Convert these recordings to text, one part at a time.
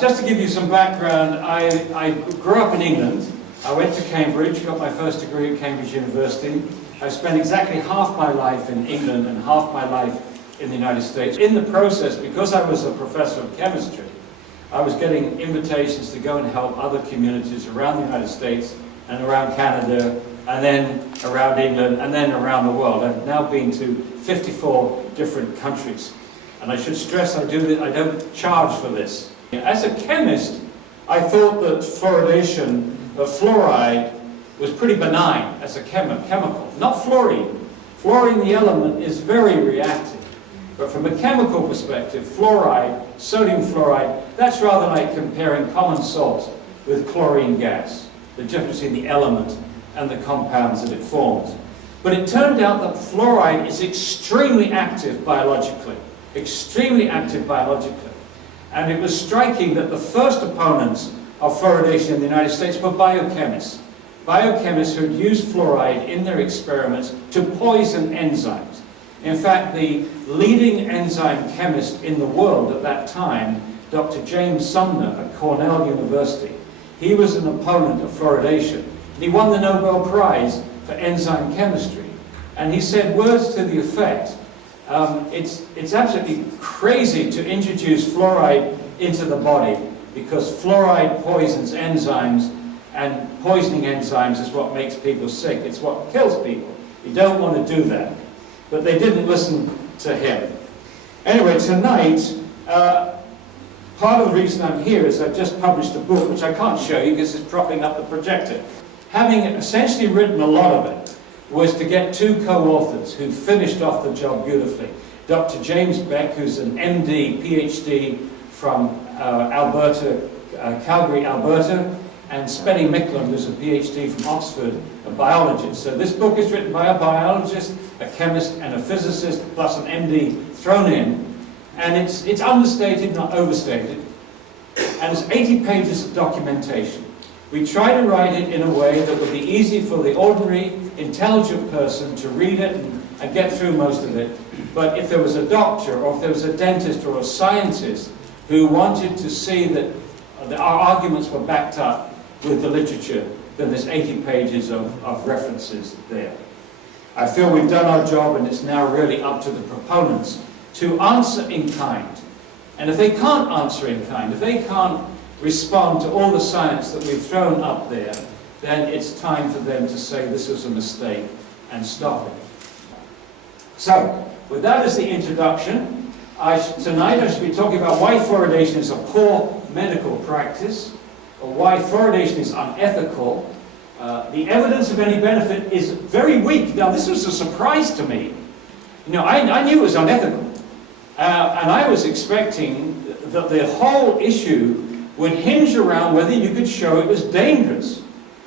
Just to give you some background, I grew up in England. I went to Cambridge, got my first degree at Cambridge University. I spent exactly half my life in England and half my life in the United States. In the process, because I was a professor of chemistry, I was getting invitations to go and help other communities around the United States and around Canada, and then around England, and then around the world. I've now been to 54 different countries. And I should stress I don't charge for this. As a chemist, I thought that fluoridation, fluoride, was pretty benign as a chemical, not fluorine. Fluorine, the element, is very reactive. But from a chemical perspective, fluoride, sodium fluoride, that's rather like comparing common salt with chlorine gas, the difference in the element and the compounds that it forms. But it turned out that fluoride is extremely active biologically, extremely active biologically. And it was striking that the first opponents of fluoridation in the United States were biochemists. Biochemists who had used fluoride in their experiments to poison enzymes. In fact, the leading enzyme chemist in the world at that time, Dr. James Sumner at Cornell University, he was an opponent of fluoridation. He won the Nobel Prize for enzyme chemistry. And he said words to the effect, it's absolutely crazy to introduce fluoride into the body because fluoride poisons enzymes, and poisoning enzymes is what makes people sick. It's what kills people. You don't want to do that. But they didn't listen to him. Anyway, tonight, part of the reason I'm here is I've just published a book, which I can't show you because it's propping up the projector. Having essentially written a lot of it, was to get two co-authors who finished off the job beautifully. Dr. James Beck, who's an MD, PhD from Alberta, Calgary, Alberta, and Spenny Micklem, who's a PhD from Oxford, a biologist. So this book is written by a biologist, a chemist, and a physicist, plus an MD thrown in. And it's understated, not overstated. And it's 80 pages of documentation. We try to write it in a way that would be easy for the ordinary, intelligent person to read it and get through most of it. But if there was a doctor, or if there was a dentist or a scientist who wanted to see that our arguments were backed up with the literature, then there's 80 pages of references there. I feel we've done our job, and it's now really up to the proponents to answer in kind. And if they can't answer in kind, if they can't respond to all the science that we've thrown up there, then it's time for them to say this was a mistake and stop it. So, with that as the introduction, tonight I should be talking about why fluoridation is a poor medical practice, or why fluoridation is unethical. The evidence of any benefit is very weak. Now, this was a surprise to me. You know, I knew it was unethical, and I was expecting that the whole issue would hinge around whether you could show it was dangerous.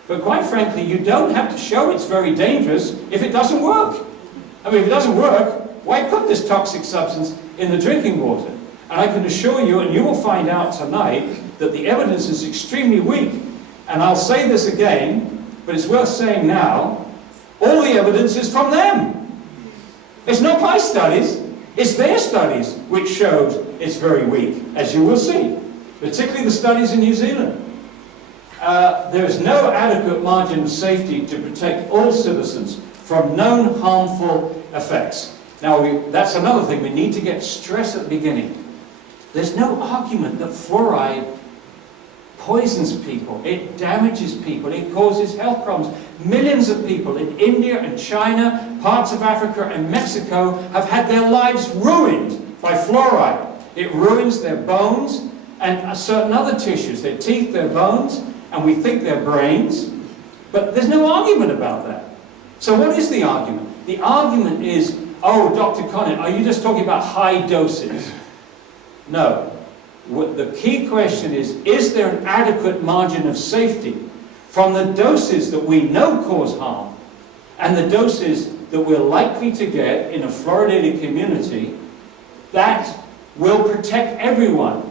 But quite frankly, you don't have to show it's very dangerous if it doesn't work. I mean, if it doesn't work, why put this toxic substance in the drinking water? And I can assure you, and you will find out tonight, that the evidence is extremely weak. And I'll say this again, but it's worth saying now, all the evidence is from them. It's not my studies, it's their studies which shows it's very weak, as you will see. Particularly the studies in New Zealand. There is no adequate margin of safety to protect all citizens from known harmful effects. Now, that's another thing. We need to get stress at the beginning. There's no argument that fluoride poisons people. It damages people. It causes health problems. Millions of people in India and China, parts of Africa and Mexico have had their lives ruined by fluoride. It ruins their bones and certain other tissues, their teeth, their bones, and we think their brains, but there's no argument about that. So what is the argument? The argument is, oh, Dr. Connett, are you just talking about high doses? No. The key question is there an adequate margin of safety from the doses that we know cause harm and the doses that we're likely to get in a fluoridated community that will protect everyone?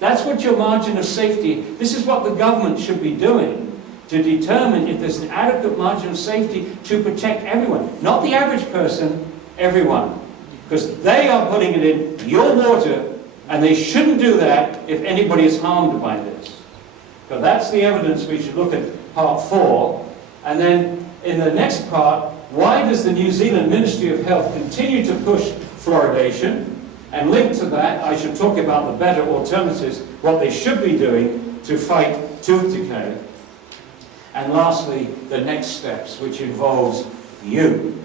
That's what your margin of safety, this is what the government should be doing to determine if there's an adequate margin of safety to protect everyone. Not the average person, everyone. Because they are putting it in your water And they shouldn't do that if anybody is harmed by this. But that's the evidence. We should look at part 4. And then in the next part, why does the New Zealand Ministry of Health continue to push fluoridation? And linked to that, I should talk about the better alternatives, what they should be doing to fight tooth decay. And lastly, the next steps, which involves you.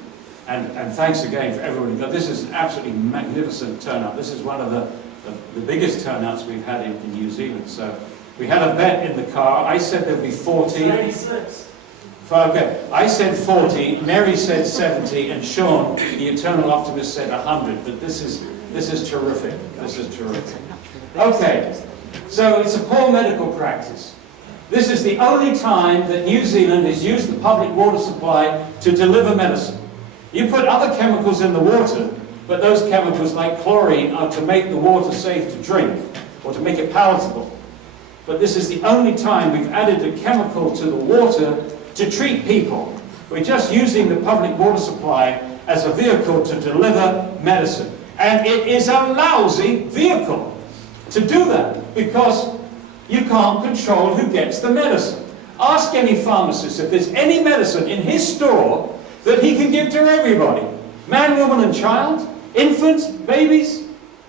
And thanks again for everybody. This is an absolutely magnificent turnout. This is one of the biggest turnouts we've had in New Zealand. So we had a bet in the car. I said there'd be 40. 36. Okay, I said 40, Mary said 70, and Sean, the eternal optimist, said 100. But this is terrific. This is terrific. Okay, so it's a poor medical practice. This is the only time that New Zealand has used the public water supply to deliver medicine. You put other chemicals in the water, but those chemicals, like chlorine, are to make the water safe to drink, or to make it palatable. But this is the only time we've added a chemical to the water to treat people. We're just using the public water supply as a vehicle to deliver medicine. And it is a lousy vehicle to do that, because you can't control who gets the medicine. Ask any pharmacist if there's any medicine in his store that he can give to everybody. Man, woman and child, infants, babies,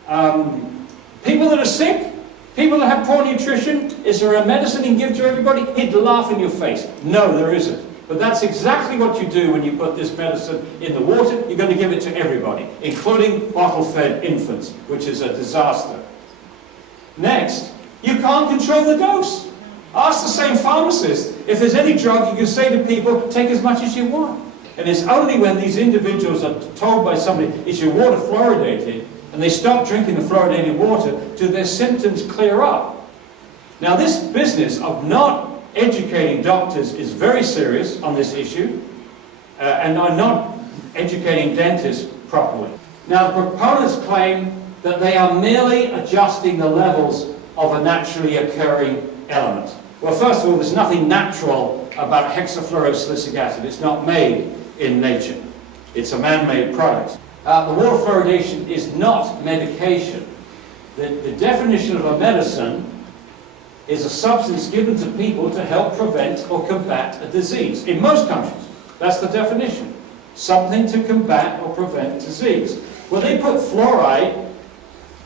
people that are sick, people that have poor nutrition. Is there a medicine he can give to everybody? He'd laugh in your face. No, there isn't. But that's exactly what you do when you put this medicine in the water. You're going to give it to everybody, including bottle-fed infants, which is a disaster. Next, you can't control the dose. Ask the same pharmacist if there's any drug you can say to people, take as much as you want. And it's only when these individuals are told by somebody, is your water fluoridated, and they stop drinking the fluoridated water, do their symptoms clear up. Now, this business of not educating doctors is very serious on this issue, and are not educating dentists properly. Now, the proponents claim that they are merely adjusting the levels of a naturally occurring element. Well, first of all, there's nothing natural about hexafluorosilicic acid. It's not made in nature. It's a man-made product. The water fluoridation is not medication. The definition of a medicine is a substance given to people to help prevent or combat a disease. In most countries, that's the definition. Something to combat or prevent disease. Well, they put fluoride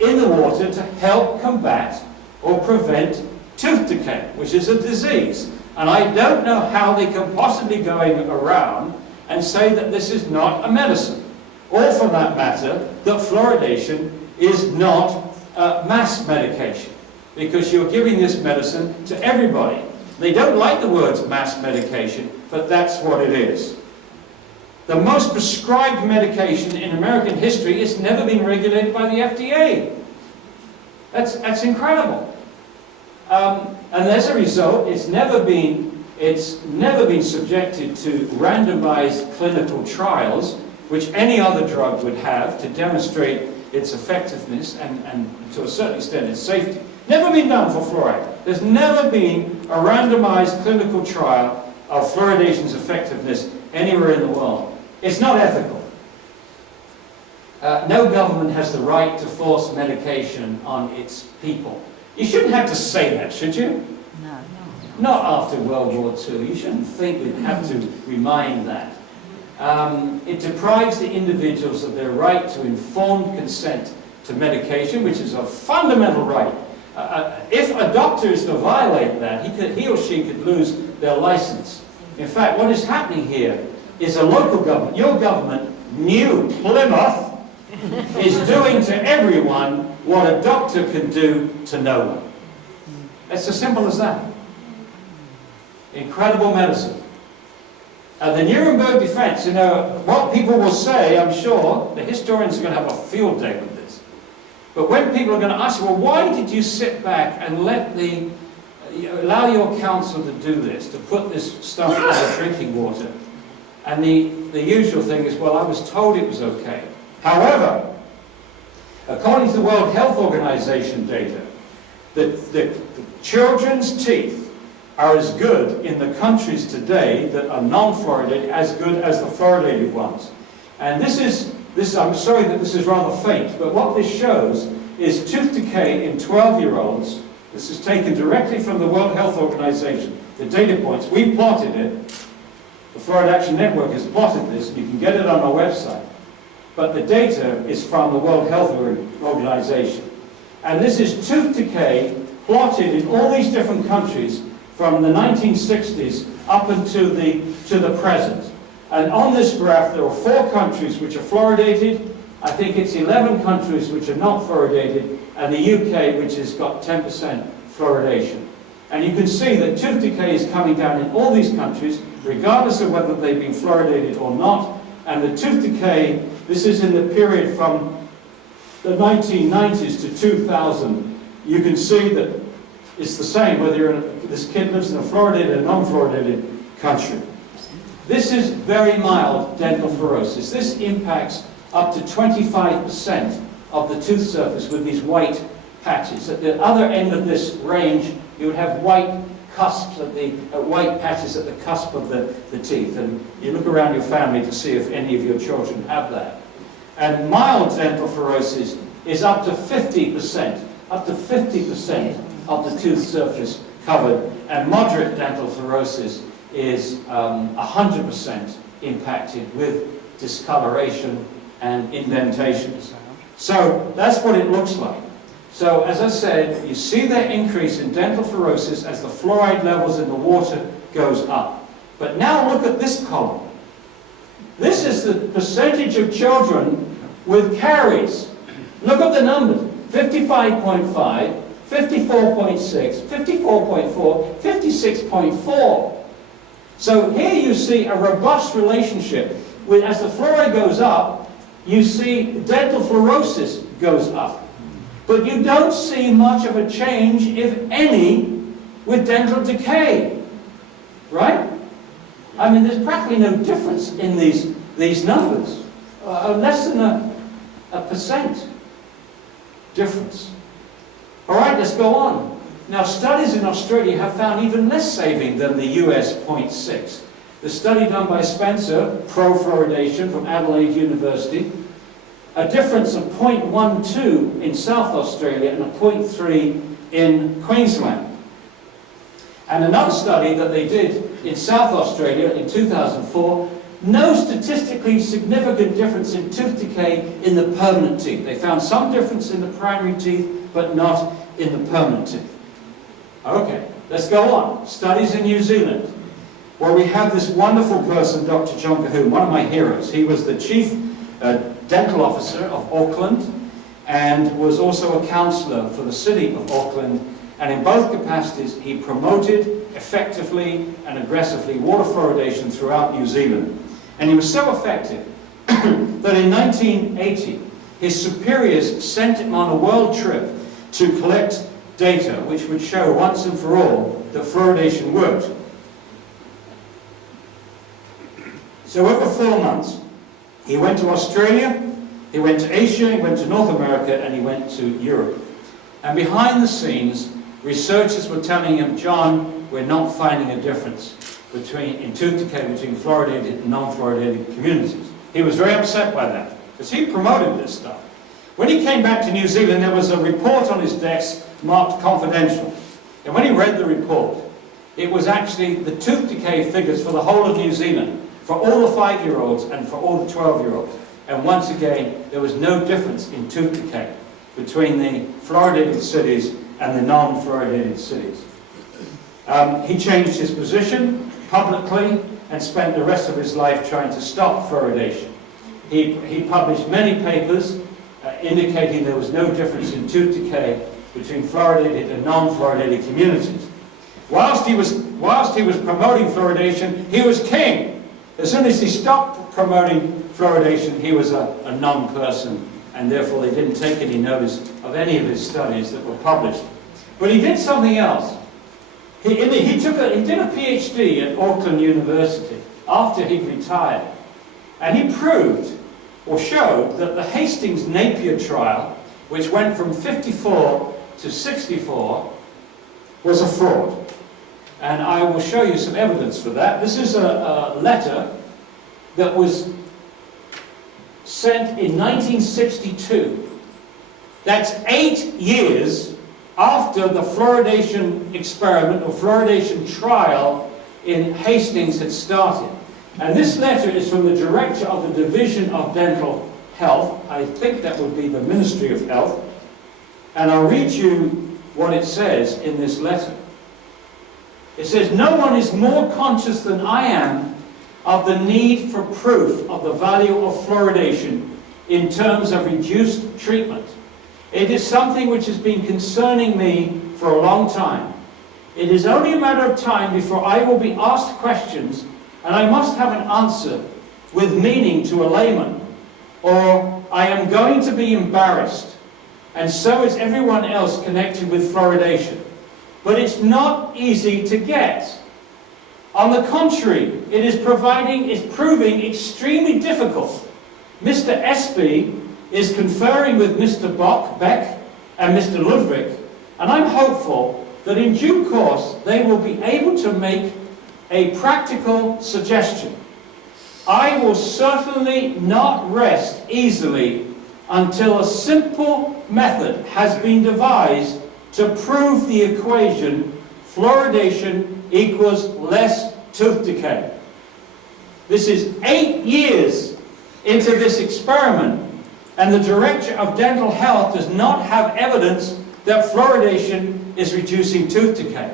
in the water to help combat or prevent tooth decay, which is a disease. And I don't know how they can possibly go around and say that this is not a medicine. Or for that matter, that fluoridation is not mass medication, because you're giving this medicine to everybody. They don't like the words mass medication, but that's what it is. The most prescribed medication in American history has never been regulated by the FDA. That's incredible. And as a result, it's never been subjected to randomized clinical trials, which any other drug would have to demonstrate its effectiveness and to a certain extent its safety. Never been done for fluoride. There's never been a randomized clinical trial of fluoridation's effectiveness anywhere in the world. It's not ethical. No government has the right to force medication on its people. You shouldn't have to say that, should you? No. Not after World War II. You shouldn't think we'd have to remind that. It deprives the individuals of their right to informed consent to medication, which is a fundamental right. If a doctor is to violate that, he or she could lose their license. In fact, what is happening here is a local government, your government, New Plymouth, is doing to everyone what a doctor can do to no one. It's as simple as that. Incredible medicine. The Nuremberg defense, what people will say, I'm sure, the historians are going to have a field day with this. But when people are going to ask you, well, why did you sit back and allow your counsel to do this, to put this stuff in the drinking water? And the usual thing is, well, I was told it was okay. However, according to the World Health Organization data, the children's teeth are as good in the countries today that are non-fluoridated, as good as the fluoridated ones. And I'm sorry that this is rather faint, but what this shows is tooth decay in 12-year-olds. This is taken directly from the World Health Organization. The data points, we plotted it. The Fluoride Action Network has plotted this. You can get it on our website. But the data is from the World Health Organization. And this is tooth decay plotted in all these different countries from the 1960s up until the present. And on this graph, there are 4 countries which are fluoridated. I think it's 11 countries which are not fluoridated, and the UK, which has got 10% fluoridation. And you can see that tooth decay is coming down in all these countries, regardless of whether they've been fluoridated or not. And the tooth decay, this is in the period from the 1990s to 2000. You can see that it's the same whether this kid lives in a fluoridated or non-fluoridated country. This is very mild dental fluorosis. This impacts up to 25% of the tooth surface with these white patches. At the other end of this range, you would have white cusps white patches at the cusp of the teeth. And you look around your family to see if any of your children have that. And mild dental fluorosis is up to 50%, up to 50% of the tooth surface covered. And moderate dental fluorosis is 100% impacted with discoloration and indentations. So that's what it looks like. So as I said, you see that increase in dental fluorosis as the fluoride levels in the water goes up. But now look at this column. This is the percentage of children with caries. Look at the numbers. 55.5, 54.6, 54.4, 56.4. So here you see a robust relationship. As the fluoride goes up, you see dental fluorosis goes up. But you don't see much of a change, if any, with dental decay. Right? I mean, there's practically no difference in these numbers. Less than a percent difference. All right, let's go on. Now, studies in Australia have found even less saving than the US 0.6. The study done by Spencer, pro-fluoridation from Adelaide University, a difference of 0.12 in South Australia and a 0.3 in Queensland. And another study that they did in South Australia in 2004, no statistically significant difference in tooth decay in the permanent teeth. They found some difference in the primary teeth, but not in the permanent teeth. Okay, let's go on. Studies in New Zealand, where we have this wonderful person, Dr. John Cahoon, one of my heroes. He was the chief dental officer of Auckland and was also a counsellor for the city of Auckland. And in both capacities, he promoted effectively and aggressively water fluoridation throughout New Zealand. And he was so effective that in 1980, his superiors sent him on a world trip to collect data which would show once and for all that fluoridation worked. So over 4 months, he went to Australia, he went to Asia, he went to North America, and he went to Europe. And behind the scenes, researchers were telling him, John, we're not finding a difference in tooth decay between fluoridated and non-fluoridated communities. He was very upset by that, because he promoted this stuff. When he came back to New Zealand, there was a report on his desk marked confidential. And when he read the report, it was actually the tooth decay figures for the whole of New Zealand, for all the 5-year-olds and for all the 12-year-olds. And once again, there was no difference in tooth decay between the fluoridated cities and the non-fluoridated cities. He changed his position publicly and spent the rest of his life trying to stop fluoridation. He published many papers indicating there was no difference in tooth decay between fluoridated and non-fluoridated communities. Whilst he was promoting fluoridation, he was king. As soon as he stopped promoting fluoridation, he was a non-person, and therefore they didn't take any notice of any of his studies that were published. But he did something else. He did a PhD at Auckland University after he retired, and he proved or showed that the Hastings-Napier trial, which went from 54 to 64, was a fraud. And I will show you some evidence for that. This is a letter that was sent in 1962 That's 8 years after the fluoridation experiment or fluoridation trial in Hastings had started. And this letter is from the director of the Division of Dental Health. I think that would be the Ministry of Health. And I'll read you what it says in this letter. It says, "No one is more conscious than I am of the need for proof of the value of fluoridation in terms of reduced treatment. It is something which has been concerning me for a long time. It is only a matter of time before I will be asked questions, and I must have an answer with meaning to a layman, or I am going to be embarrassed, and so is everyone else connected with fluoridation. But it's not easy to get. On the contrary, it is proving extremely difficult. Mr. Espy is conferring with Mr. Beck and Mr. Ludwig, and I'm hopeful that in due course they will be able to make a practical suggestion. I will certainly not rest easily until a simple method has been devised to prove the equation fluoridation equals less tooth decay." This is 8 years into this experiment, and the Director of Dental Health does not have evidence that fluoridation is reducing tooth decay.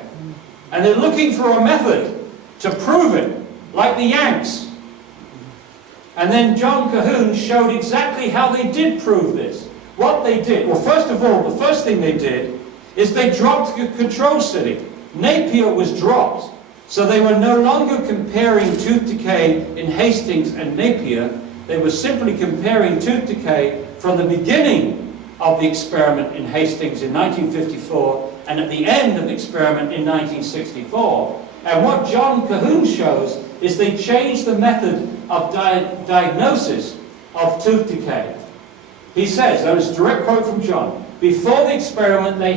And they're looking for a method to prove it, like the Yanks. And then John Cahoon showed exactly how they did prove this. What they did, well, first of all, the first thing they did is they dropped the control study. Napier was dropped, so they were no longer comparing tooth decay in Hastings and Napier. They were simply comparing tooth decay from the beginning of the experiment in Hastings in 1954 and at the end of the experiment in 1964. And what John Cahoon shows is they changed the method of diagnosis of tooth decay. He says, that was a direct quote from John, before the experiment they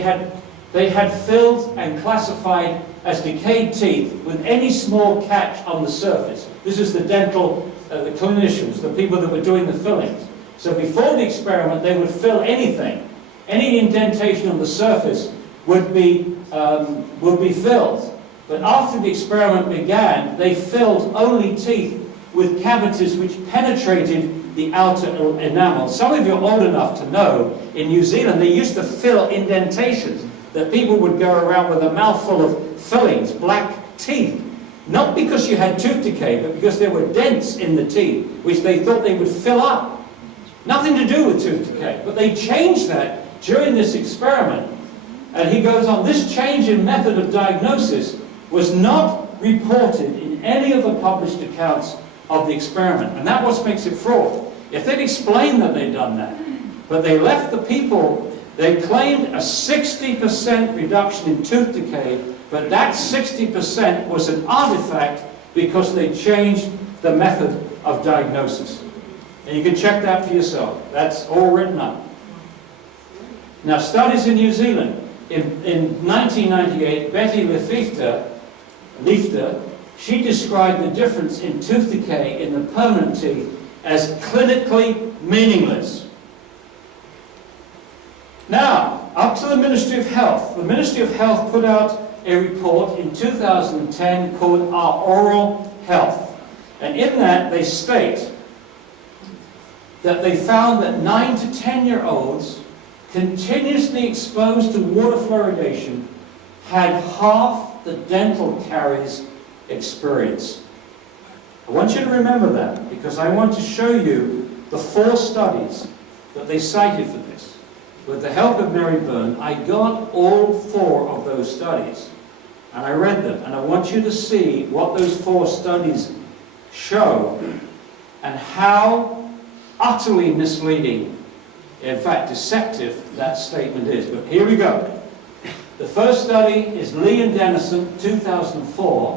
had filled and classified as decayed teeth with any small catch on the surface. This is the dental, the clinicians, the people that were doing the fillings. So before the experiment they would fill anything. Any indentation on the surface would be filled. But after the experiment began, they filled only teeth with cavities which penetrated the outer enamel. Some of you are old enough to know, in New Zealand they used to fill indentations, that people would go around with a mouthful of fillings, black teeth. Not because you had tooth decay, but because there were dents in the teeth, which they thought they would fill up. Nothing to do with tooth decay. But they changed that during this experiment. And he goes on, this change in method of diagnosis was not reported in any of the published accounts of the experiment. And that's what makes it fraud. If they'd explained that they'd done that, but they left the people, they claimed a 60% reduction in tooth decay, but that 60% was an artifact because they changed the method of diagnosis. And you can check that for yourself. That's all written up. Now, studies in New Zealand. In 1998, Betty Leifter, she described the difference in tooth decay in the permanent teeth as clinically meaningless. Now, up to the Ministry of Health. The Ministry of Health put out a report in 2010 called Our Oral Health. And in that, they state that they found that 9 to 10-year-olds continuously exposed to water fluoridation had half the dental caries experience. I want you to remember that, because I want to show you the 4 studies that they cited for this. With the help of Mary Byrne, I got all 4 of those studies, and I read them, and I want you to see what those 4 studies show, and how utterly misleading, in fact deceptive, that statement is. But here we go. The first study is Lee and Dennison, 2004,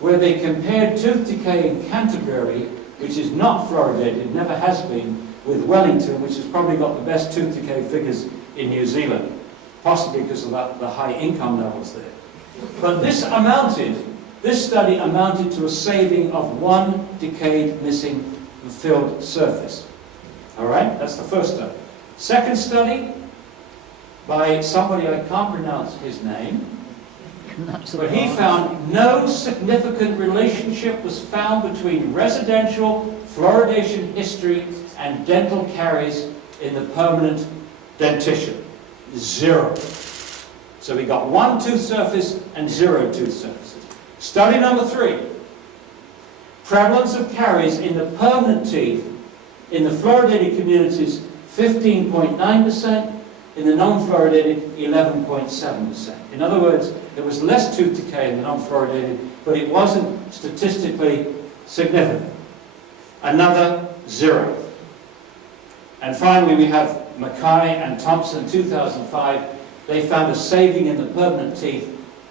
where they compared tooth decay in Canterbury, which is not fluoridated, never has been, with Wellington, which has probably got the best tooth decay figures in New Zealand, possibly because of the high income levels there. But this study amounted to a saving of 1 decayed missing filled surface. All right, that's the first study. Second study by somebody, I can't pronounce his name, but he found no significant relationship was found between residential fluoridation history and dental caries in the permanent dentition. 0. So we got 1 tooth surface and 0 tooth surfaces. Study number 3. Prevalence of caries in the permanent teeth in the fluoridated communities, 15.9%, in the non-fluoridated, 11.7%. In other words, there was less tooth decay in the non-fluoridated, but it wasn't statistically significant. Another 0. And finally, we have Mackay and Thompson, 2005. They found a saving in the permanent teeth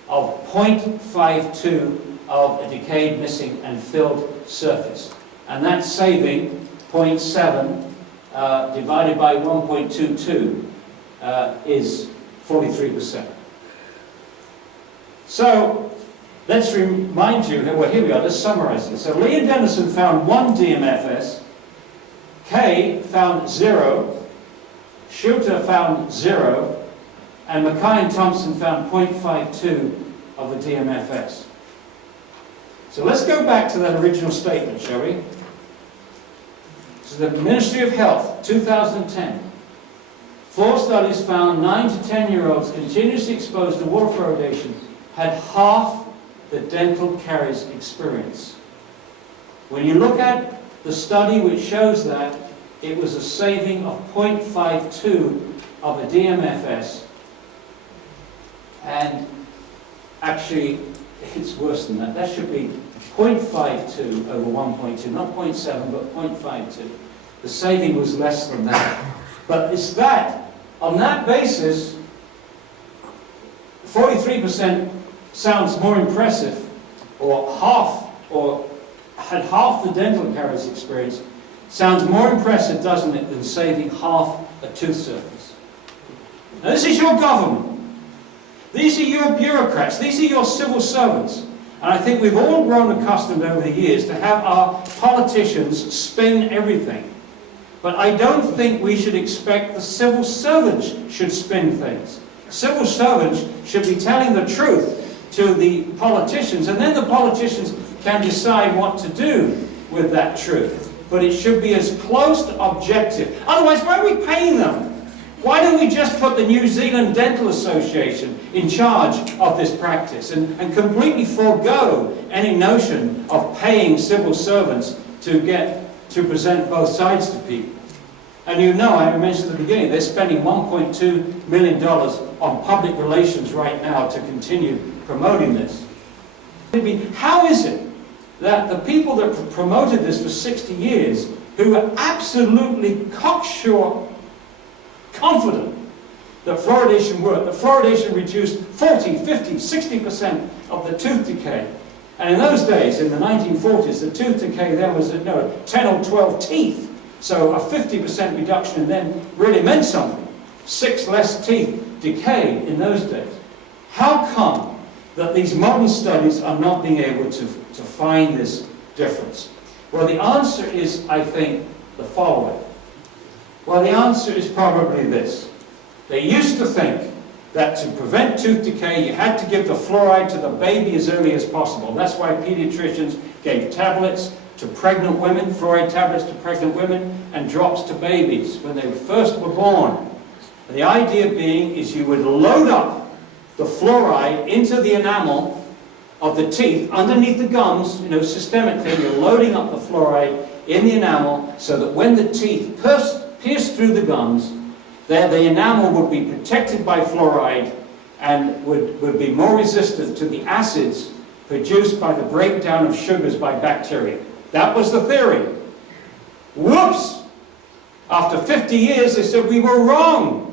of 0.52 of a decayed, missing, and filled surface. And that saving, 0.7 divided by 1.22, is 43%. So, let's remind you, well, here we are, let's summarize this. So, Lee and Dennison found 1 DMFS, Kay found 0, Schulte found 0, and Mackay and Thompson found 0.52 of a DMFS. So let's go back to that original statement, shall we? So the Ministry of Health, 2010. 4 studies found 9 to 10-year-olds continuously exposed to water fluoridation had half the dental caries experience. When you look at the study which shows that, it was a saving of 0.52 of a DMFS, and actually it's worse than that. That should be 0.52 over 1.2, not 0.7 but 0.52. The saving was less than that. But it's that, on that basis, 43% sounds more impressive, or had half the dental caries experience, sounds more impressive, doesn't it, than saving half a tooth surface. Now this is your government. These are your bureaucrats. These are your civil servants. And I think we've all grown accustomed over the years to have our politicians spin everything. But I don't think we should expect the civil servants should spin things. Civil servants should be telling the truth to the politicians, and then the politicians can decide what to do with that truth. But it should be as close to objective. Otherwise, why are we paying them? Why don't we just put the New Zealand Dental Association in charge of this practice and completely forego any notion of paying civil servants to present both sides to people? And you know, I mentioned at the beginning, they're spending $1.2 million on public relations right now to continue promoting this. How is it that the people that promoted this for 60 years, who were absolutely cocksure confident that fluoridation worked, that fluoridation reduced 40, 50, 60% of the tooth decay. And in those days, in the 1940s, the tooth decay then was 10 or 12 teeth. So a 50% reduction then really meant something. 6 less teeth decay in those days. How come that these modern studies are not being able to find this difference? Well, the answer is, I think, the following. Well, the answer is probably this. They used to think that to prevent tooth decay, you had to give the fluoride to the baby as early as possible. That's why pediatricians gave tablets to pregnant women, fluoride tablets to pregnant women, and drops to babies when they first were born. And the idea being is you would load up the fluoride into the enamel of the teeth, underneath the gums, systemically, you're loading up the fluoride in the enamel so that when the teeth pierce through the gums, there the enamel would be protected by fluoride and would be more resistant to the acids produced by the breakdown of sugars by bacteria. That was the theory. Whoops! After 50 years, they said we were wrong.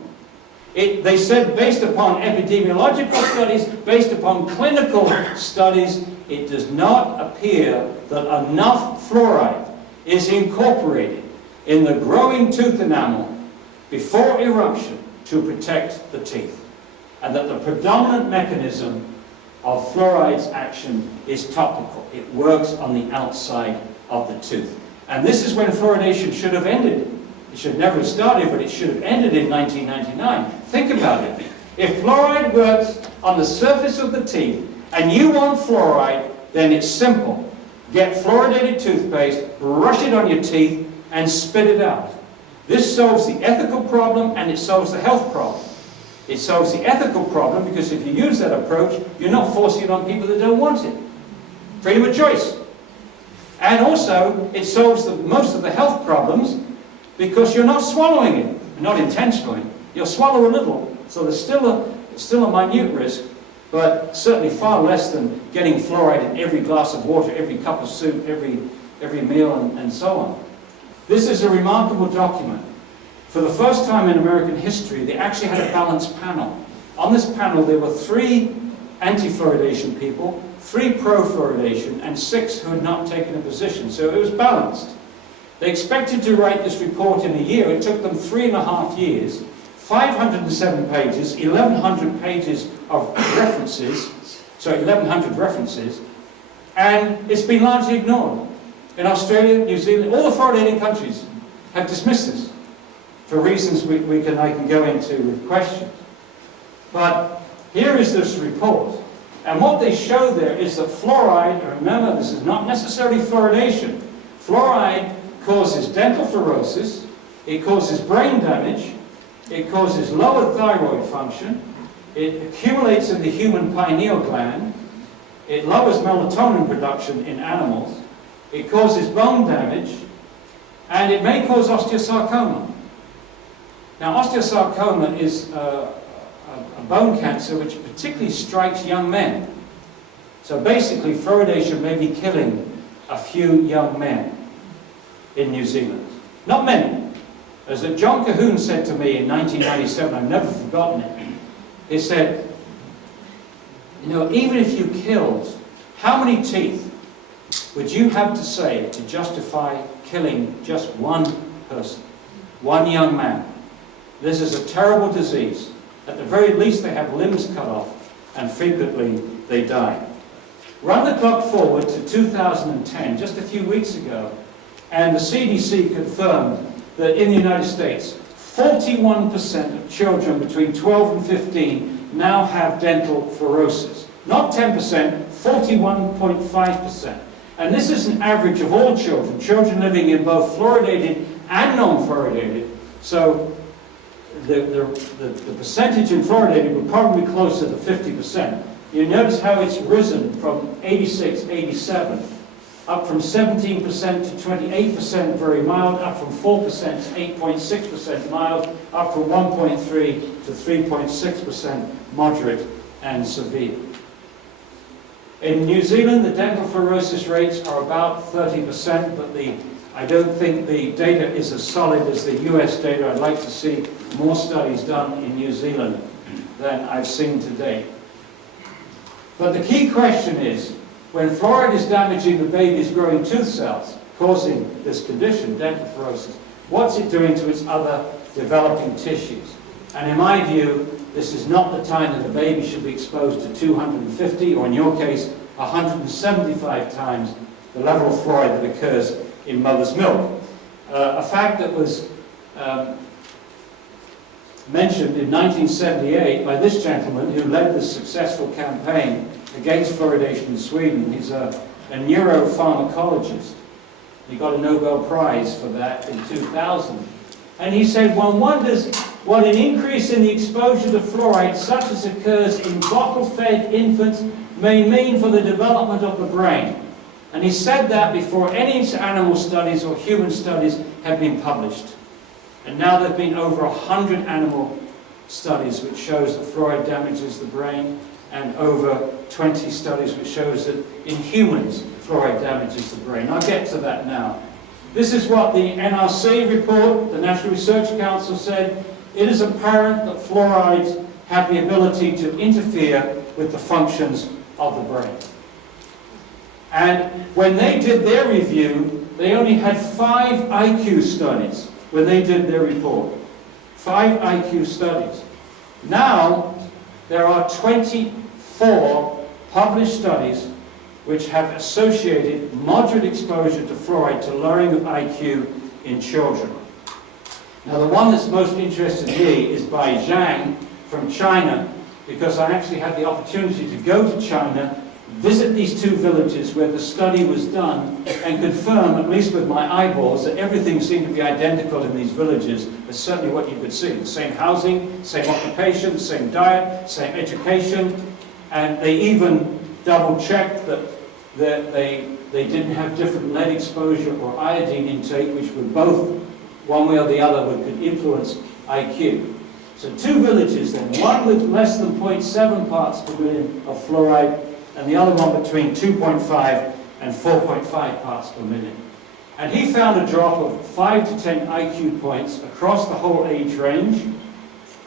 They said, based upon epidemiological studies, based upon clinical studies, it does not appear that enough fluoride is incorporated in the growing tooth enamel before eruption to protect the teeth. And that the predominant mechanism of fluoride's action is topical. It works on the outside of the tooth. And this is when fluoridation should have ended It should never have started, but it should have ended in 1999. Think about it. If fluoride works on the surface of the teeth, and you want fluoride, then it's simple. Get fluoridated toothpaste, brush it on your teeth, and spit it out. This solves the ethical problem, and it solves the health problem. It solves the ethical problem because if you use that approach, you're not forcing it on people that don't want it. Freedom of choice. And also, it solves most of the health problems because you're not swallowing it. Not intentionally. You'll swallow a little, so there's still a minute risk, but certainly far less than getting fluoride in every glass of water, every cup of soup, every meal, and so on. This is a remarkable document. For the first time in American history, they actually had a balanced panel. On this panel, there were 3 anti-fluoridation people, 3 pro-fluoridation, and 6 who had not taken a position. So it was balanced. They expected to write this report in a year. It took them 3.5 years, 507 pages, 1,100 pages of references, so 1,100 references, and it's been largely ignored. In Australia, New Zealand, all the fluoridating countries have dismissed this for reasons I can go into with questions. But here is this report, and what they show there is that fluoride, and remember this is not necessarily fluoridation, fluoride causes dental fluorosis, it causes brain damage, it causes lower thyroid function, it accumulates in the human pineal gland, it lowers melatonin production in animals, it causes bone damage, and it may cause osteosarcoma. Now, osteosarcoma is a bone cancer which particularly strikes young men. So basically, fluoridation may be killing a few young men in New Zealand. Not many. As John Cahoon said to me in 1997, I've never forgotten it, he said, you know, even if you killed, how many teeth would you have to save to justify killing just one person, one young man? This is a terrible disease. At the very least, they have limbs cut off, and frequently they die. Run the clock forward to 2010, just a few weeks ago, and the CDC confirmed that in the United States, 41% of children between 12 and 15 now have dental fluorosis. Not 10%, 41.5%. And this is an average of all children, children living in both fluoridated and non-fluoridated. So the percentage in fluoridated would probably be closer to 50%. You notice how it's risen from 86, 87, up from 17% to 28% very mild, up from 4% to 8.6% mild, up from 1.3 to 3.6% moderate and severe. In New Zealand, the dental fluorosis rates are about 30%, but I don't think the data is as solid as the US data. I'd like to see more studies done in New Zealand than I've seen to date. But the key question is, when fluoride is damaging the baby's growing tooth cells, causing this condition, dental fluorosis, what's it doing to its other developing tissues? And in my view, this is not the time that the baby should be exposed to 250, or in your case, 175 times the level of fluoride that occurs in mother's milk. A fact that was mentioned in 1978 by this gentleman who led this successful campaign against fluoridation in Sweden. He's a neuropharmacologist. He got a Nobel Prize for that in 2000. And he said, one wonders what an increase in the exposure to fluoride, such as occurs in bottle-fed infants, may mean for the development of the brain. And he said that before any animal studies or human studies had been published. And now there have been over 100 animal studies which shows that fluoride damages the brain, and over 20 studies which shows that in humans fluoride damages the brain. I'll get to that now. This is what the NRC report, the National Research Council, said. It is apparent that fluorides have the ability to interfere with the functions of the brain. And when they did their review, they only had 5 IQ studies when they did their report. 5 IQ studies. Now, there are 24 published studies which have associated moderate exposure to fluoride to lowering of IQ in children. Now the one that's most interested me is by Zhang from China, because I actually had the opportunity to go to China, visit these two villages where the study was done, and confirm, at least with my eyeballs, that everything seemed to be identical in these villages. That's certainly what you could see. The same housing, same occupation, same diet, same education, and they even double-checked that they didn't have different lead exposure or iodine intake, which would both, one way or the other, could influence IQ. So two villages then, one with less than 0.7 parts per million of fluoride, and the other one between 2.5 and 4.5 parts per million. And he found a drop of 5 to 10 IQ points across the whole age range,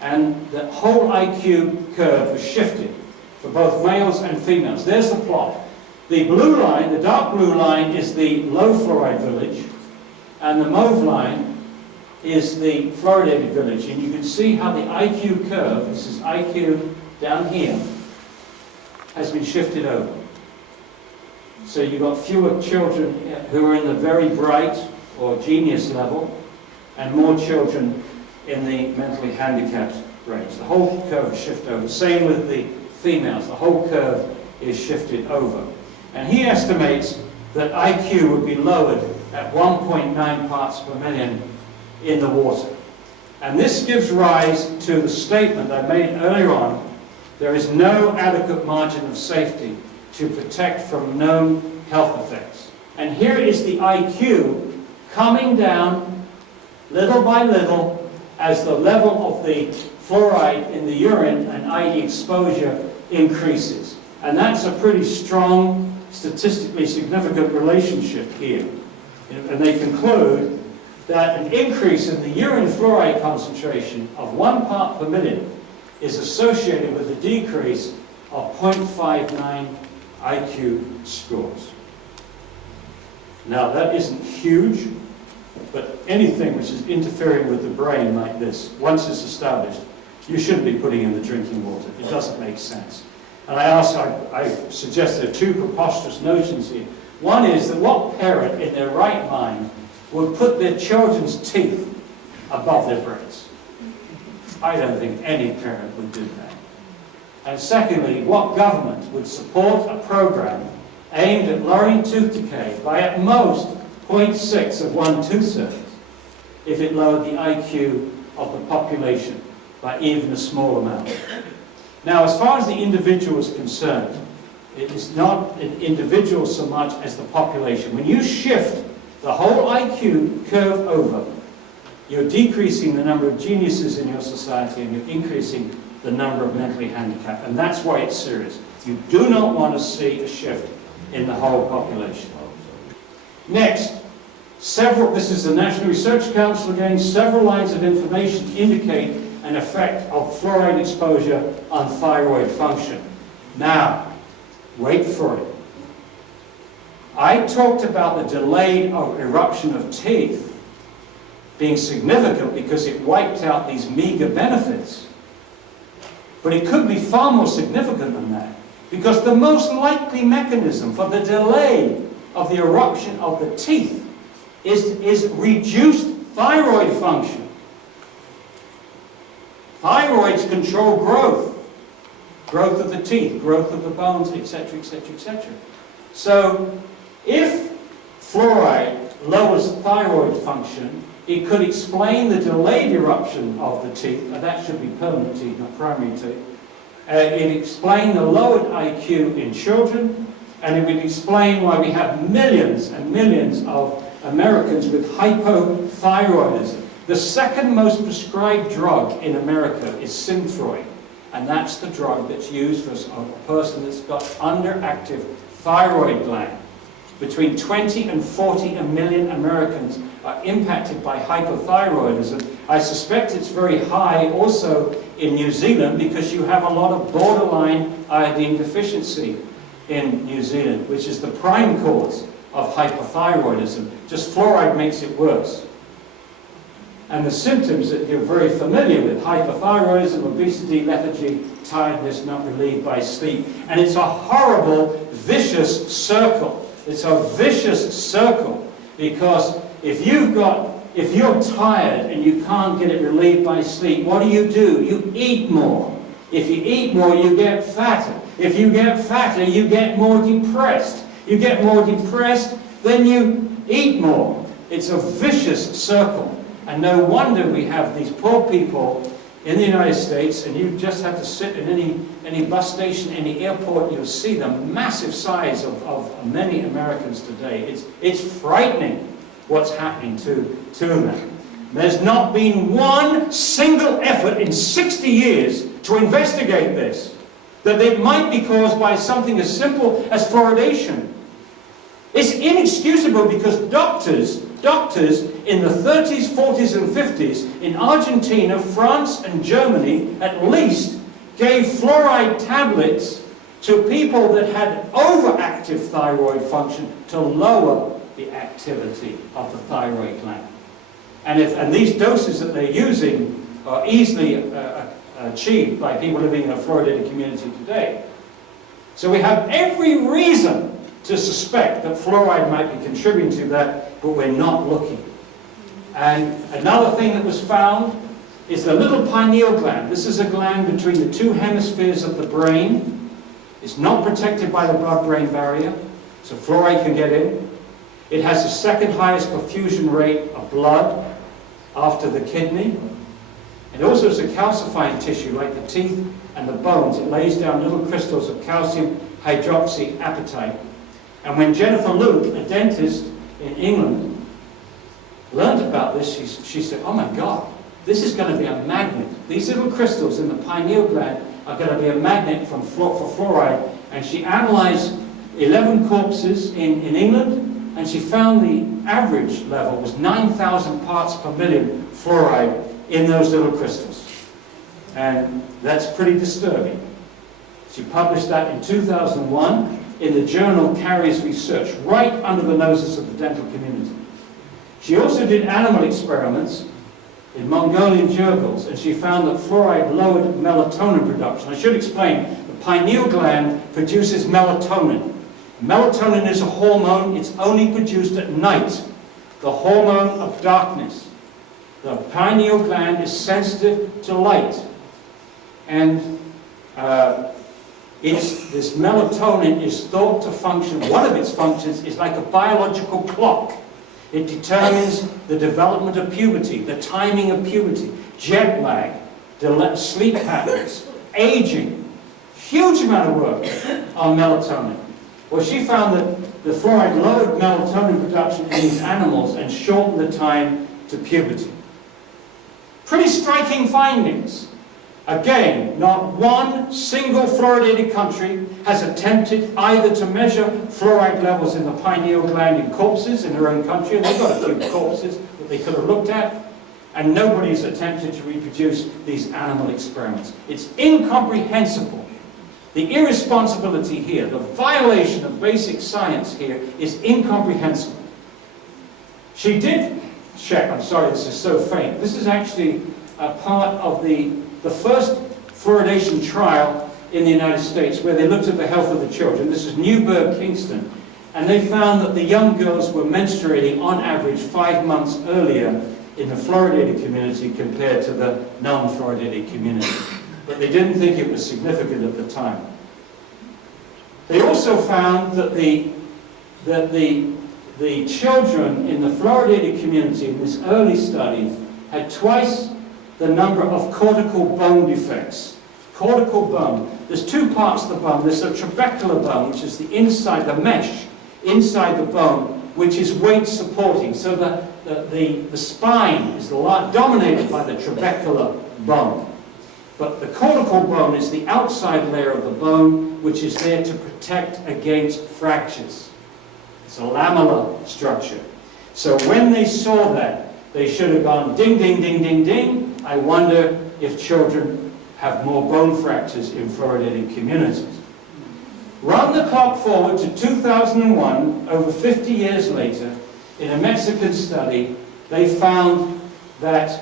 and the whole IQ curve was shifted for both males and females. There's the plot. The blue line, the dark blue line, is the low fluoride village, and the mauve line is the fluoridated village. And you can see how the IQ curve, this is IQ down here, has been shifted over. So you've got fewer children who are in the very bright or genius level, and more children in the mentally handicapped range. The whole curve is shifted over. Same with the females. The whole curve is shifted over. And he estimates that IQ would be lowered at 1.9 parts per million in the water. And this gives rise to the statement I made earlier on: there is no adequate margin of safety to protect from known health effects. And here is the IQ coming down little by little as the level of the fluoride in the urine and iodine exposure increases. And that's a pretty strong, statistically significant relationship here. And they conclude that an increase in the urine fluoride concentration of 1 part per million is associated with a decrease of 0.59 IQ scores. Now that isn't huge, but anything which is interfering with the brain like this, once it's established, you shouldn't be putting in the drinking water. It doesn't make sense. And I suggest there are two preposterous notions here. One is that what parent in their right mind would put their children's teeth above their brains? I don't think any parent would do that. And secondly, what government would support a program aimed at lowering tooth decay by at most 0.6 of one tooth surface if it lowered the IQ of the population by even a small amount? Now, as far as the individual is concerned, it is not an individual so much as the population. When you shift the whole IQ curve over, you're decreasing the number of geniuses in your society and you're increasing the number of mentally handicapped. And that's why it's serious. You do not want to see a shift in the whole population. Next, this is the National Research Council again, several lines of information indicate an effect of fluoride exposure on thyroid function. Now, wait for it. I talked about the delayed eruption of teeth being significant because it wiped out these meager benefits. But it could be far more significant than that, because the most likely mechanism for the delay of the eruption of the teeth is reduced thyroid function. Thyroids control growth of the teeth, growth of the bones, etc., etc., etc. So, if fluoride lowers thyroid function, it could explain the delayed eruption of the teeth, and that should be permanent teeth, not primary teeth. It explained the lowered IQ in children, and it would explain why we have millions and millions of Americans with hypothyroidism. The second most prescribed drug in America is Synthroid, and that's the drug that's used for a person that's got underactive thyroid gland. Between 20 and 40 million Americans are impacted by hypothyroidism. I suspect it's very high also in New Zealand because you have a lot of borderline iodine deficiency in New Zealand, which is the prime cause of hypothyroidism. Just fluoride makes it worse. And the symptoms that you're very familiar with: hypothyroidism, obesity, lethargy, tiredness not relieved by sleep. And it's a horrible, vicious circle. It's a vicious circle, because if you've got If you're tired and you can't get it relieved by sleep, what do? You eat more. If you eat more, you get fatter. If you get fatter, you get more depressed. You get more depressed, then you eat more. It's a vicious circle. And no wonder we have these poor people in the United States, and you just have to sit in any bus station, any airport, you'll see the massive size of many Americans today. It's frightening what's happening to them. There's not been one single effort in 60 years to investigate this, that it might be caused by something as simple as fluoridation. It's inexcusable because doctors in the 30s, 40s and 50s in Argentina, France and Germany at least gave fluoride tablets to people that had overactive thyroid function to lower the activity of the thyroid gland. And these doses that they're using are easily achieved by people living in a fluoridated community today. So we have every reason to suspect that fluoride might be contributing to that, but we're not looking. And another thing that was found is the little pineal gland. This is a gland between the two hemispheres of the brain. It's not protected by the blood-brain barrier, so fluoride can get in. It has the second highest perfusion rate of blood after the kidney. It also is a calcifying tissue like the teeth and the bones. It lays down little crystals of calcium hydroxyapatite. And when Jennifer Luke, a dentist in England, learned about this, she said, oh my God, this is going to be a magnet. These little crystals in the pineal gland are going to be a magnet for fluoride. And she analyzed 11 corpses in England, and she found the average level was 9,000 parts per million fluoride in those little crystals. And that's pretty disturbing. She published that in 2001 in the journal Carries Research, right under the noses of the dental community. She also did animal experiments in Mongolian gerbils, and she found that fluoride lowered melatonin production. I should explain, the pineal gland produces melatonin. Melatonin is a hormone, it's only produced at night, the hormone of darkness. The pineal gland is sensitive to light, and this melatonin is thought to function, one of its functions is like a biological clock. It determines the development of puberty, the timing of puberty, jet lag, sleep patterns, aging. Huge amount of work on melatonin. Well, she found that the fluoride lowered melatonin production in these animals and shortened the time to puberty. Pretty striking findings. Again, not one single fluoridated country has attempted either to measure fluoride levels in the pineal gland in corpses in their own country, and they've got a few corpses that they could have looked at, and nobody's attempted to reproduce these animal experiments. It's incomprehensible. The irresponsibility here, the violation of basic science here is incomprehensible. She did check, I'm sorry this is so faint, this is actually a part of the first fluoridation trial in the United States where they looked at the health of the children. This is Newburgh, Kingston, and they found that the young girls were menstruating on average 5 months earlier in the fluoridated community compared to the non-fluoridated community. But they didn't think it was significant at the time. They also found that the children in the fluoridated community in this early study had twice the number of cortical bone defects. Cortical bone. There's two parts of the bone. There's the trabecular bone, which is the inside, the mesh inside the bone, which is weight supporting. So the spine is dominated by the trabecular bone. But the cortical bone is the outside layer of the bone, which is there to protect against fractures. It's a lamellar structure. So when they saw that, they should have gone ding, ding, ding, ding, ding. I wonder if children have more bone fractures in fluoridated communities. Run the clock forward to 2001, over 50 years later, in a Mexican study, they found that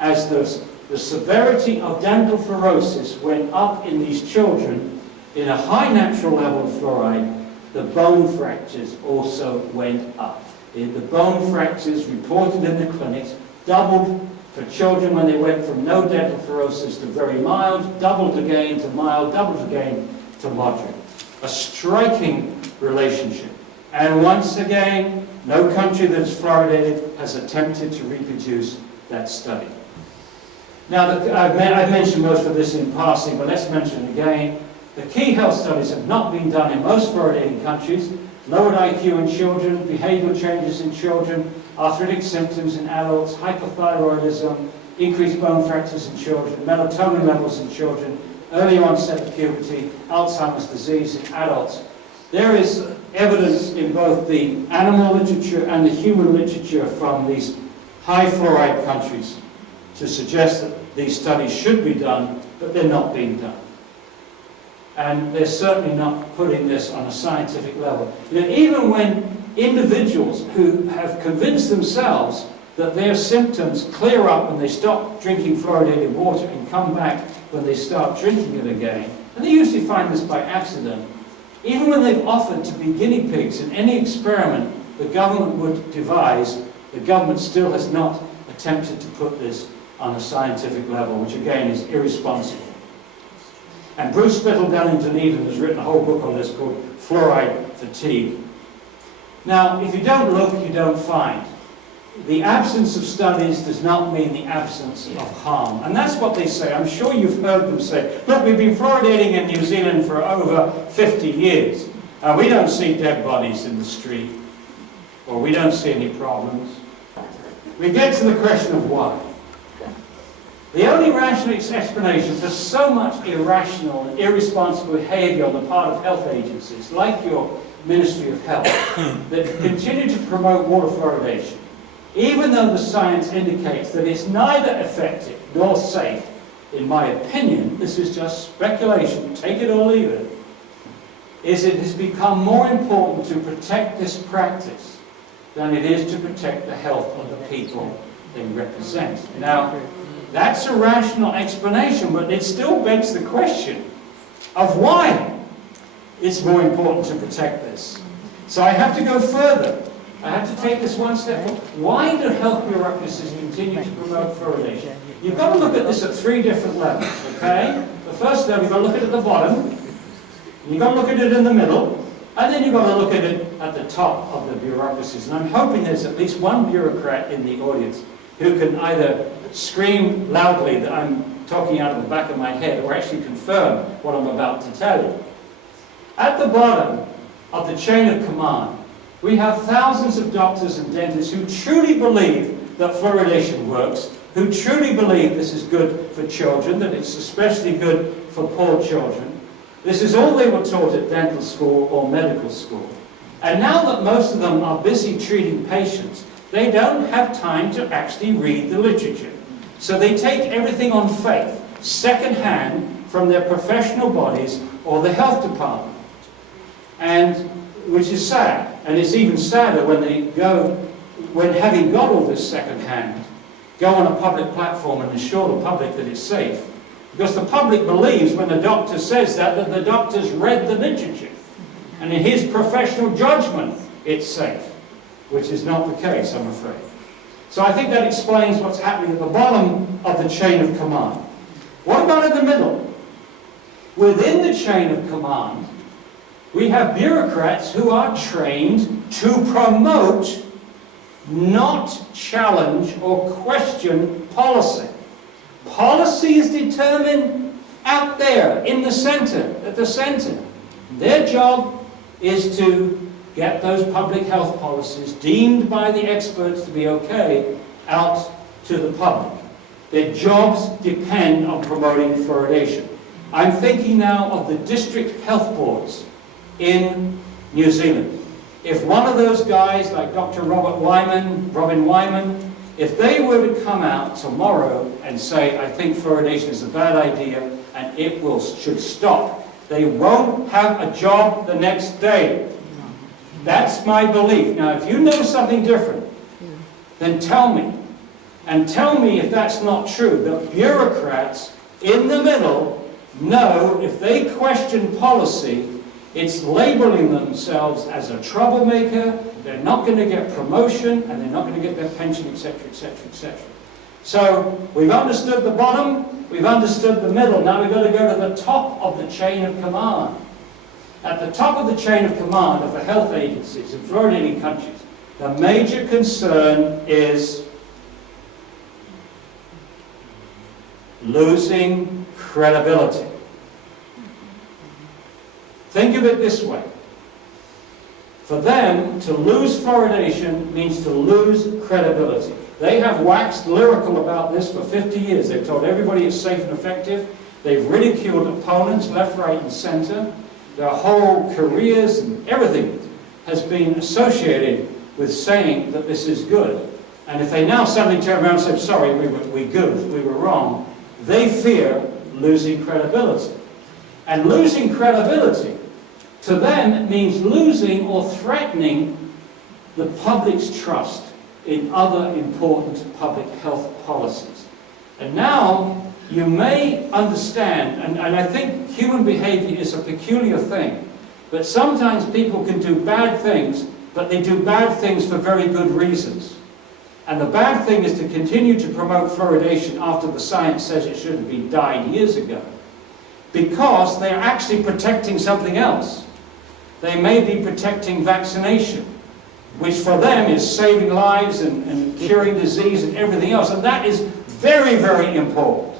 as the severity of dental fluorosis went up in these children, in a high natural level of fluoride, the bone fractures also went up. The bone fractures reported in the clinics doubled for children when they went from no dental fluorosis to very mild, doubled again to mild, doubled again to moderate. A striking relationship. And once again, no country that is fluoridated has attempted to reproduce that study. Now, I've mentioned most of this in passing, but let's mention it again. The key health studies have not been done in most fluoridating countries. Lowered IQ in children, behavioral changes in children, arthritic symptoms in adults, hypothyroidism, increased bone fractures in children, melatonin levels in children, early onset of puberty, Alzheimer's disease in adults. There is evidence in both the animal literature and the human literature from these high fluoride countries to suggest that these studies should be done, but they're not being done. And they're certainly not putting this on a scientific level. You know, even when individuals who have convinced themselves that their symptoms clear up when they stop drinking fluoridated water and come back when they start drinking it again, and they usually find this by accident, even when they've offered to be guinea pigs in any experiment the government would devise, the government still has not attempted to put this on a scientific level, which again is irresponsible. And Bruce Spittle down in Dunedin has written a whole book on this called Fluoride Fatigue. Now, if you don't look, you don't find. The absence of studies does not mean the absence of harm. And that's what they say. I'm sure you've heard them say, look, we've been fluoridating in New Zealand for over 50 years. We don't see dead bodies in the street, or we don't see any problems. We get to the question of why. The only rational explanation for so much irrational and irresponsible behavior on the part of health agencies, like your Ministry of Health, that continue to promote water fluoridation, even though the science indicates that it's neither effective nor safe, in my opinion, this is just speculation, take it or leave it, is it has become more important to protect this practice than it is to protect the health of the people they represent. Now, that's a rational explanation, but it still begs the question of why it's more important to protect this. So I have to go further. I have to take this one step forward. Why do health bureaucracies continue to promote fluoridation? You've got to look at this at three different levels, okay? The first level, you've got to look at it at the bottom, you've got to look at it in the middle, and then you've got to look at it at the top of the bureaucracies. And I'm hoping there's at least one bureaucrat in the audience who can either scream loudly that I'm talking out of the back of my head or actually confirm what I'm about to tell you. At the bottom of the chain of command, we have thousands of doctors and dentists who truly believe that fluoridation works, who truly believe this is good for children, that it's especially good for poor children. This is all they were taught at dental school or medical school. And now that most of them are busy treating patients, they don't have time to actually read the literature. So they take everything on faith, second-hand, from their professional bodies or the health department. And which is sad. And it's even sadder when they go, when having got all this second-hand, go on a public platform and assure the public that it's safe. Because the public believes when the doctor says that the doctor's read the literature. And in his professional judgment, it's safe. Which is not the case, I'm afraid. So I think that explains what's happening at the bottom of the chain of command. What about in the middle? Within the chain of command, we have bureaucrats who are trained to promote, not challenge or question policy. Policy is determined out there, in the center, at the center. Their job is to get those public health policies deemed by the experts to be okay out to the public. Their jobs depend on promoting fluoridation. I'm thinking now of the district health boards in New Zealand. If one of those guys, like Dr. Robin Wyman, if they were to come out tomorrow and say, I think fluoridation is a bad idea and it should stop, they won't have a job the next day. That's my belief. Now, if you know something different, then tell me. And tell me if that's not true. The bureaucrats in the middle know if they question policy, It's labeling themselves as a troublemaker. They're not going to get promotion, and they're not going to get their pension, etc., etc., etc. So we've understood the bottom, we've understood the middle. Now we've got to go to the top of the chain of command. At the top of the chain of command of the health agencies in fluoridating countries, the major concern is losing credibility. Think of it this way. For them, to lose fluoridation means to lose credibility. They have waxed lyrical about this for 50 years. They've told everybody it's safe and effective. They've ridiculed opponents left, right, and center. Their whole careers and everything has been associated with saying that this is good. And if they now suddenly turn around and say, sorry, we were wrong, they fear losing credibility. And losing credibility, to them, means losing or threatening the public's trust in other important public health policies. And now, you may understand, and I think human behavior is a peculiar thing, but sometimes people can do bad things, but they do bad things for very good reasons. And the bad thing is to continue to promote fluoridation after the science says it should have been died years ago, because they're actually protecting something else. They may be protecting vaccination, which for them is saving lives and curing disease and everything else, and that is very, very important.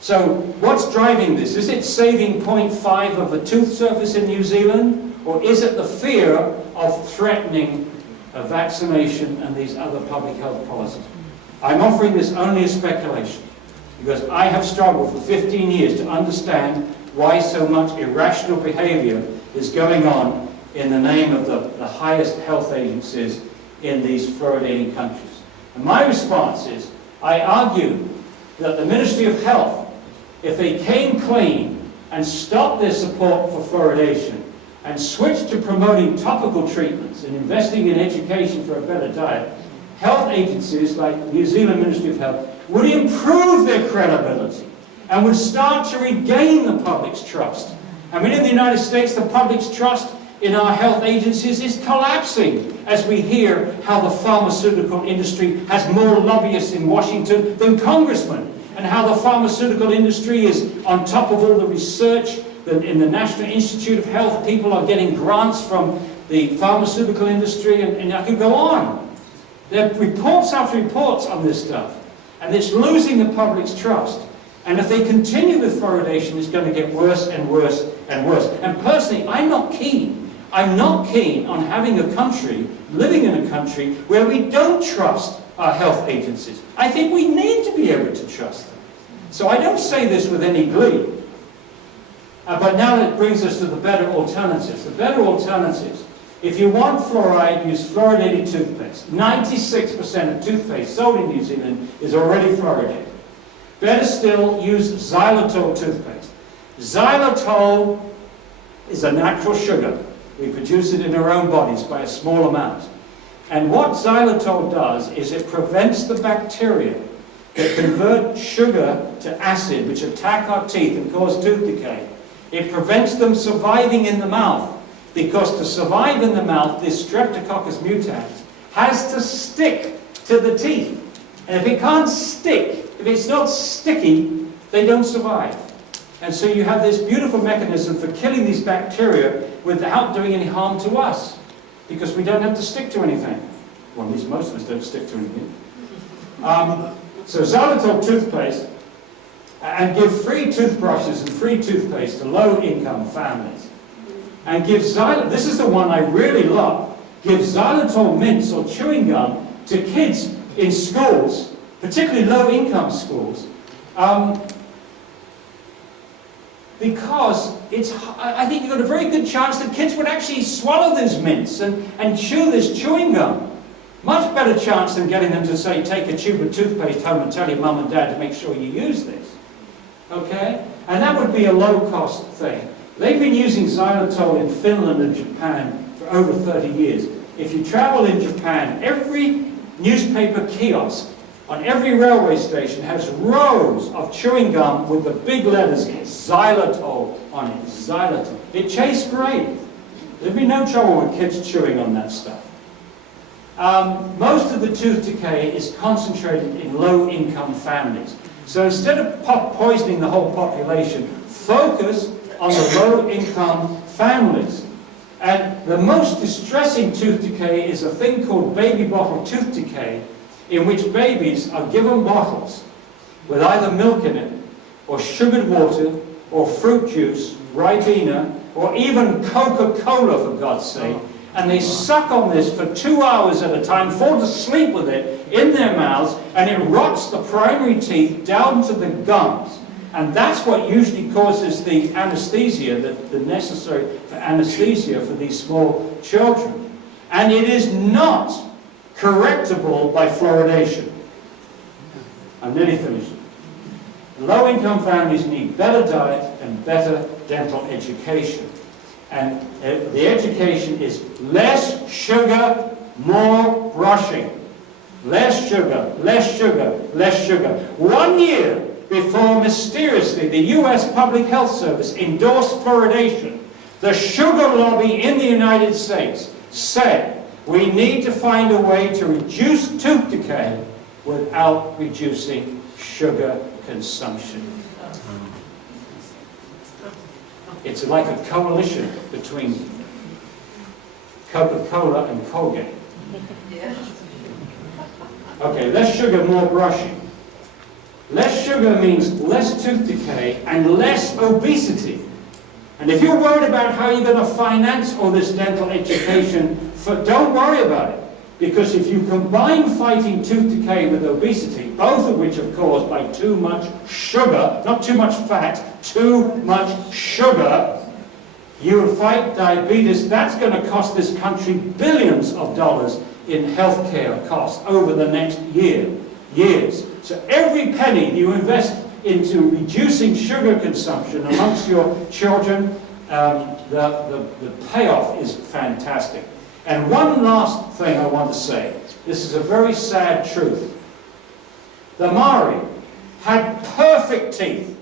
So what's driving this? Is it saving 0.5 of a tooth surface in New Zealand? Or is it the fear of threatening a vaccination and these other public health policies? I'm offering this only as speculation, because I have struggled for 15 years to understand why so much irrational behavior is going on in the name of the highest health agencies in these fluoridating countries. And my response is, I argue that the Ministry of Health, if they came clean and stopped their support for fluoridation and switched to promoting topical treatments and investing in education for a better diet, health agencies like New Zealand Ministry of Health would improve their credibility and would start to regain the public's trust. I mean, in the United States, the public's trust in our health agencies is collapsing as we hear how the pharmaceutical industry has more lobbyists in Washington than congressmen, and how the pharmaceutical industry is on top of all the research. In the National Institute of Health, people are getting grants from the pharmaceutical industry, and I could go on. There are reports after reports on this stuff, and it's losing the public's trust. And if they continue with fluoridation, it's going to get worse and worse and worse. And personally, I'm not keen on having a country, living in a country, where we don't trust our health agencies. I think we need to be able to trust them. So I don't say this with any glee. But now it brings us to the better alternatives. The better alternatives. If you want fluoride, use fluoridated toothpaste. 96% of toothpaste sold in New Zealand is already fluoridated. Better still, use xylitol toothpaste. Xylitol is a natural sugar. We produce it in our own bodies by a small amount. And what xylitol does is it prevents the bacteria that convert sugar to acid, which attack our teeth and cause tooth decay. It prevents them surviving in the mouth, because to survive in the mouth, this Streptococcus mutans has to stick to the teeth. And if it can't stick, if it's not sticky, they don't survive. And so you have this beautiful mechanism for killing these bacteria without doing any harm to us, because we don't have to stick to anything. Well, at least most of us don't stick to anything. So xylitol toothpaste, and give free toothbrushes and free toothpaste to low-income families. And give xylitol, this is the one I really love, give xylitol mints or chewing gum to kids in schools, particularly low-income schools, because I think you've got a very good chance that kids would actually swallow these mints and chew this chewing gum. Much better chance than getting them to say, take a tube of toothpaste home and tell your mum and dad to make sure you use this. Okay? And that would be a low-cost thing. They've been using xylitol in Finland and Japan for over 30 years. If you travel in Japan, every newspaper kiosk on every railway station has rows of chewing gum with the big letters xylitol on it. Xylitol. It tastes great. There'd be no trouble with kids chewing on that stuff. Most of the tooth decay is concentrated in low-income families. So instead of poisoning the whole population, focus on the low-income families. And the most distressing tooth decay is a thing called baby bottle tooth decay, in which babies are given bottles with either milk in it, or sugared water, or fruit juice, Ribena, or even Coca-Cola, for God's sake, and they suck on this for 2 hours at a time, fall asleep with it in their mouths, and it rots the primary teeth down to the gums. And that's what usually causes the anesthesia, the necessary for anesthesia for these small children. And it is not correctable by fluoridation. I'm nearly finished. Low-income families need better diet and better dental education. And the education is less sugar, more brushing. Less sugar, less sugar, less sugar. 1 year before mysteriously the US Public Health Service endorsed fluoridation, the sugar lobby in the United States said we need to find a way to reduce tooth decay without reducing sugar consumption. It's like a coalition between Coca-Cola and Colgate. Okay, less sugar, more brushing. Less sugar means less tooth decay and less obesity. And if you're worried about how you're going to finance all this dental education, don't worry about it. Because if you combine fighting tooth decay with obesity, both of which are caused by too much sugar, not too much fat, too much sugar, you will fight diabetes. That's going to cost this country billions of dollars in healthcare costs over the next years. So every penny you invest into reducing sugar consumption amongst your children, the payoff is fantastic. And one last thing I want to say. This is a very sad truth. The Maori had perfect teeth.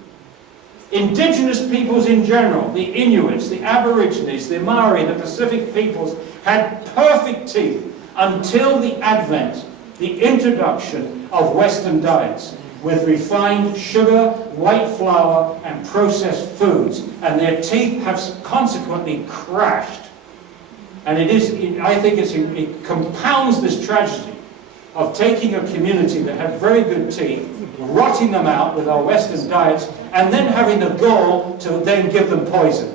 Indigenous peoples in general, the Inuits, the Aborigines, the Maori, the Pacific peoples, had perfect teeth until the advent, the introduction of Western diets with refined sugar, white flour, and processed foods. And their teeth have consequently crashed. And I think it compounds this tragedy of taking a community that had very good teeth, rotting them out with our Western diets, and then having the gall to then give them poison.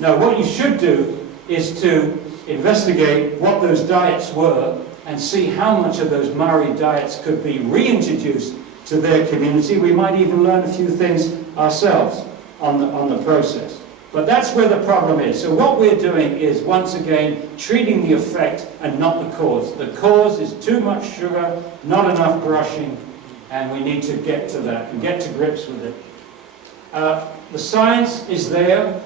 Now, what you should do is to investigate what those diets were and see how much of those Maori diets could be reintroduced to their community. We might even learn a few things ourselves on the process. But that's where the problem is. So what we're doing is, once again, treating the effect and not the cause. The cause is too much sugar, not enough brushing, and we need to get to that and get to grips with it. The science is there.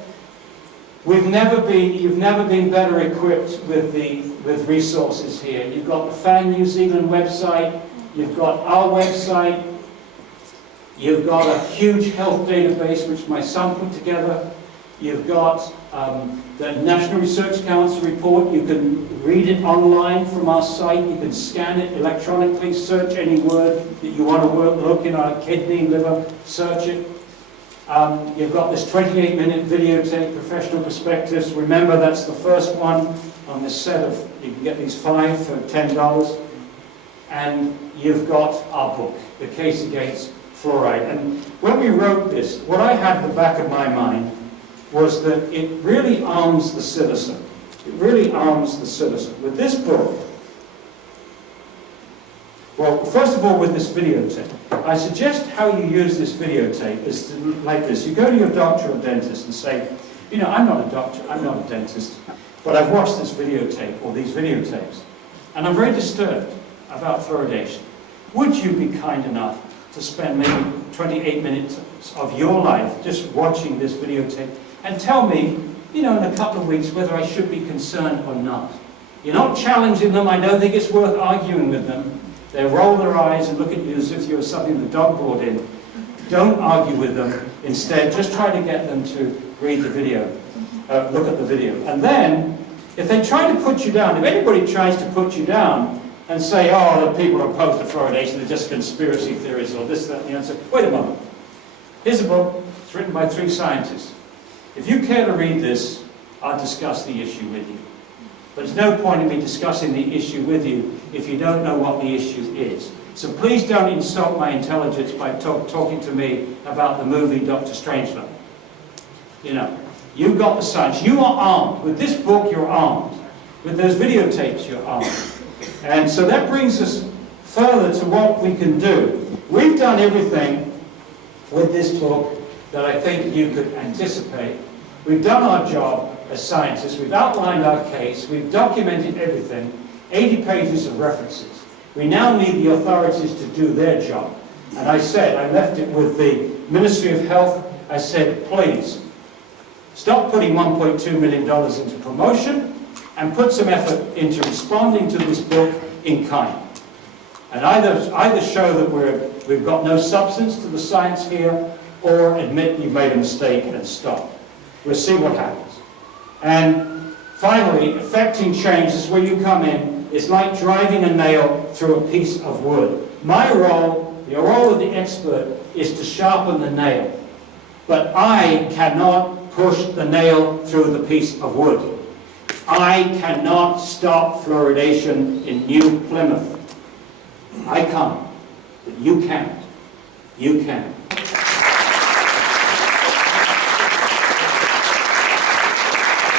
You've never been better equipped with resources here. You've got the FAN New Zealand website, you've got our website, you've got a huge health database which my son put together. You've got the National Research Council report. You can read it online from our site. You can scan it electronically, search any word that you want to look in our kidney, liver, search it. You've got this 28-minute videotape, Professional Perspectives. Remember, that's the first one on this set of, you can get these 5 for $10. And you've got our book, The Case Against Fluoride. And when we wrote this, what I had at the back of my mind was that it really arms the citizen. It really arms the citizen. With this book, well, first of all, with this videotape, I suggest how you use this videotape is like this. You go to your doctor or dentist and say, you know, I'm not a doctor, I'm not a dentist, but I've watched this videotape or these videotapes, and I'm very disturbed about fluoridation. Would you be kind enough to spend maybe 28 minutes of your life just watching this videotape and tell me, you know, in a couple of weeks whether I should be concerned or not? You're not challenging them. I don't think it's worth arguing with them. They roll their eyes and look at you as if you were something the dog brought in. Don't argue with them. Instead, just try to get them to read the video, look at the video. And then, if they try to put you down, if anybody tries to put you down and say, oh, the people are opposed to fluoridation, they're just conspiracy theories or this, that, and the answer, wait a moment. Here's a book. It's written by 3 scientists. If you care to read this, I'll discuss the issue with you. But there's no point in me discussing the issue with you if you don't know what the issue is. So please don't insult my intelligence by talking to me about the movie Dr. Strangelove. You know, you've got the science. You are armed. With this book, you're armed. With those videotapes, you're armed. And so that brings us further to what we can do. We've done everything with this book that I think you could anticipate. We've done our job as scientists. We've outlined our case. We've documented everything. 80 pages of references. We now need the authorities to do their job. And I said, I left it with the Ministry of Health. I said, please, stop putting $1.2 million into promotion and put some effort into responding to this book in kind. And either show that we've got no substance to the science here, or admit you've made a mistake and stop. We'll see what happens. And finally, effecting change is where you come in. It's like driving a nail through a piece of wood. My role, the role of the expert, is to sharpen the nail. But I cannot push the nail through the piece of wood. I cannot stop fluoridation in New Plymouth. I can't. But you can. You can.